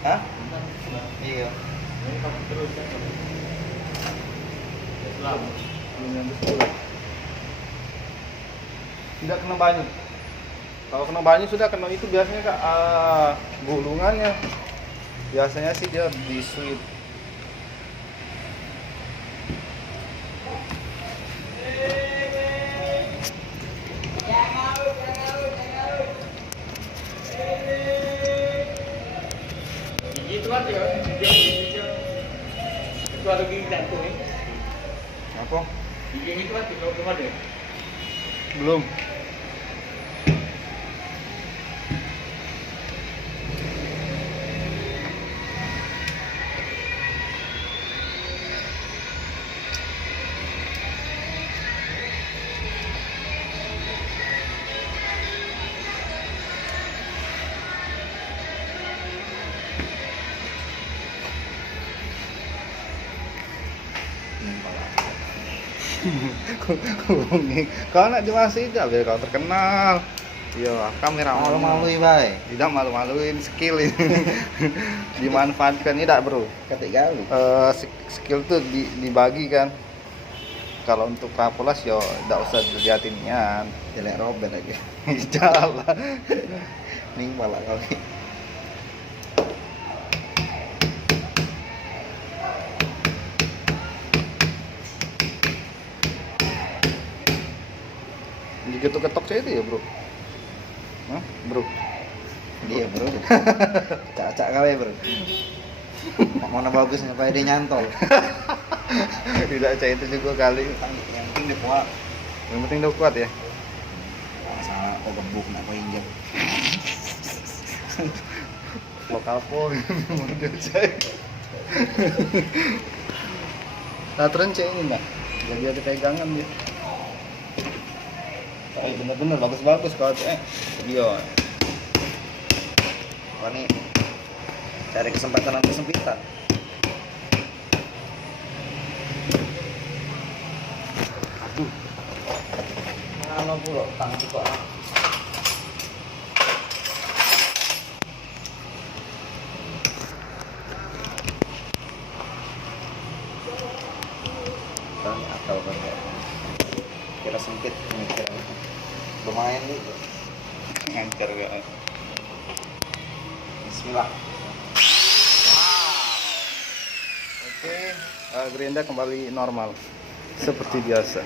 Hah? Iya. Ini kamu terus kan. Islam. Tidak kena banyu. Kalau kena banyu sudah kena itu biasanya Kak, gulungannya. Biasanya sih dia di sweet. Gigi itu ada ya. Gigi itu ada gigi jantung ya. Apa? Gigi itu ada belum ada. Belum. Kau nak dimasukin aja biar kau terkenal. Iya, kamera Malu-malui bae. Tidak malu-maluin, skill ini. Dimanfaatkan tidak bro. Ketik kali. Skill tuh dibagi kan. Kalau untuk prapolas yo tidak usah dilihatin nian. Jelek robek lagi. Jalan. Ning malah kali. Diketok-ketok saya itu ya bro. Hah, bro? Dia bro. Cacak kawe bro. Mana bagus ngapain dia nyantol. Tidak cah itu juga kali. Yang penting dia kuat. Yang penting dia kuat ya. Masalah kok gebuk nak kau injek. Lokal pun dia cah. Latren cah ini mbak. Jadi ada pegangan dia. Bener-bener bagus-bagus kalau dia. Wah nih cari kesempatan dan kesempitan. Aduh. Mana pula tangki kok. Tanya akal kan. Kira sempit mikir. Lumayan gitu. Ngancar gak? Bismillah. Oke, gerinda kembali normal seperti biasa.